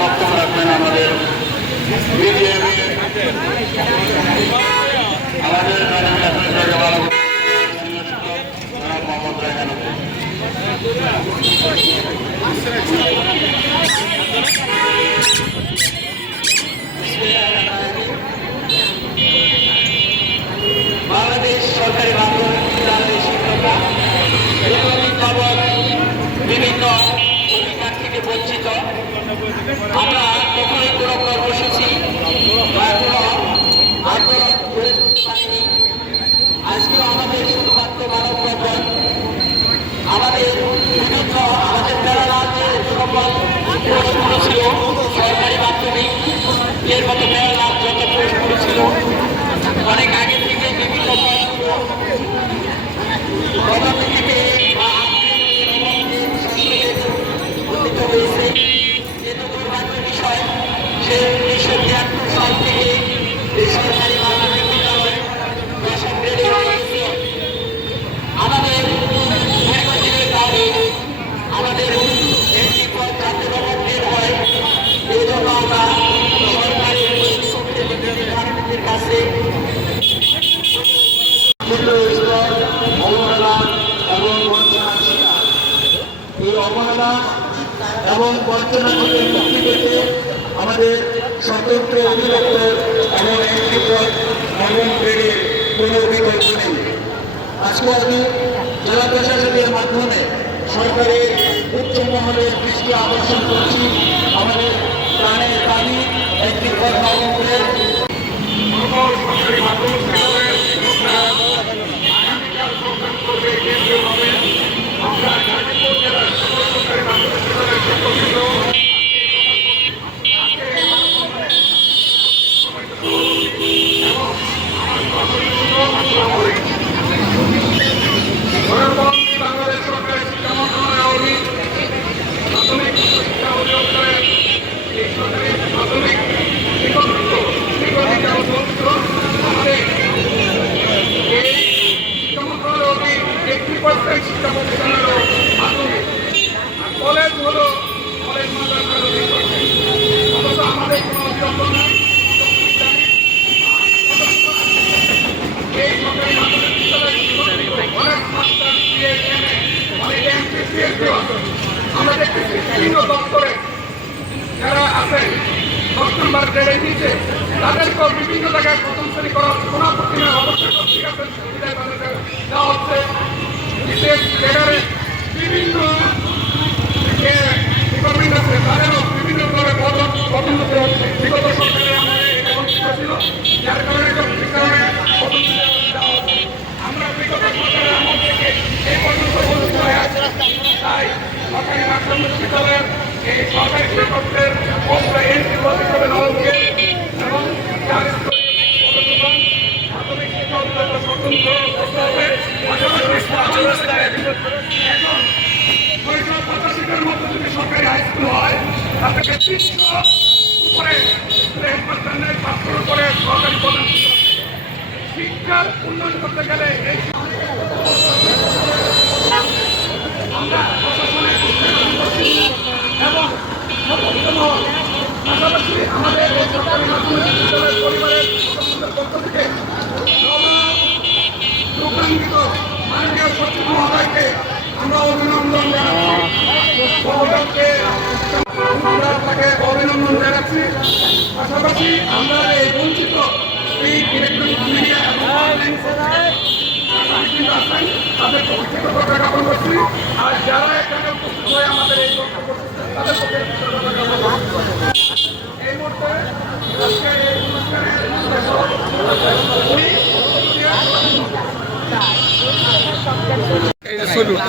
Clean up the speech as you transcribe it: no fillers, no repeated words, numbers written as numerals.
বক্তব্য রাখবেন আমাদের বাংলাদেশ সরকারি মাধ্যমিক শিক্ষকরা বিভিন্ন অধিকার থেকে বঞ্চিত। আমরা কখনোই কোনো কর্মসূচি বা কোনো আন্দোলন গড়ে তুলতে পারিনি। আজকেও আমাদের শুধুমাত্র মানববন্ধন, আমাদের বিভিন্ন আমাদের প্যারালাল যে সকল কোর্সগুলো ছিল সরকারি মাধ্যমিক এর মতো প্যারালাল যত কোর্সগুলো ছিল অনেক আগে থেকে বিভিন্ন থেকে হয়েছে। যেহেতু দুর্ভাগ্যের বিষয় সে 1973 সাল থেকে বেসরকারি মাধ্যমিক বিদ্যালয় দশম গ্রেডে হয়ে গেছে। আমাদের দীর্ঘদিনের দাবি আমাদের একটি পদ যাতে নবম গ্রেড হয়, এই জন্য আমরা সরকারি নির্ধারণের কাছে এই অবহেলা এবং বঞ্চনা থেকে মুক্তি পেতে আমাদের স্বতন্ত্র অধিদপ্তর এবং একটি পদ নবম গ্রেডের কোনো বিকল্প নেই। আজকে আমি জেলা প্রশাসনের মাধ্যমে সরকারের উচ্চ মহলের দৃষ্টি আকর্ষণ করছি আমাদের প্রাণের দাবি একটি পদ নবম গ্রেড কলেজ হলো কলেজ আমাদের কোনো অভিযোগ নেই। এই সরকারি মাধ্যমিক বিদ্যালয় অনেক মাস্টার আমরা দেখতেছি বিভিন্ন দপ্তরে যারা আছেন 10 নম্বর গ্রেডে নিচে তাদেরকেও বিভিন্ন জায়গায় প্রথম শ্রেণী করা হচ্ছে। কোনো আপত্তি নেই, অবশ্যই ঠিক আছে, সুবিধায় তাদেরকে দেওয়া হচ্ছে। বিশেষ ক্যাডারে বিভিন্ন ডিপার্টমেন্ট আছে তাদেরও বিভিন্নভাবে পদোন্নতি হচ্ছে। বিগত সরকারে আমাদের এটা বঞ্চিত ছিল, যার কারণে আমরা বিগত সরকারের আমল থেকে এই পর্যন্ত বঞ্চিত হয়ে আছে। তাই সরকারি মাধ্যমিক বিদ্যালয়ের এই সরকারি শিক্ষকদের এন্ট্রি পদ হিসেবে নবম গ্রেড এবং মাধ্যমিক শিক্ষা অধিদপ্তর স্বতন্ত্র করতে হবে। এখন 685-টার মতো যদি সরকারি হাই স্কুল হয় তাতে 300 উপরে হেডমাস্টার নেই, 500 উপরে সরকারি প্রধান শিক্ষক। শিক্ষার উন্নয়ন করতে গেলে এই আমরা প্রশাসনের এবং পাশাপাশি আমাদের সরকারি মাধ্যমিক বিদ্যালয়ের পরিবারের সদস্যদের পক্ষ থেকে রূপাঙ্কিত মাননীয় সচিব মহোদয়কে আমরা অভিনন্দন জানাচ্ছি, অভিনন্দন জানাচ্ছি। পাশাপাশি আমরা এই বঞ্চিত এই ইলেকট্রনিক মিডিয়া তাদের কৃতজ্ঞতা জ্ঞাপন করছি। আর যারা এখানে উপস্থিত হয়ে আমাদের এই বক্তব্য তাদের পক্ষে এই মুহূর্তে আজকের এই অনুষ্ঠানে রুটটা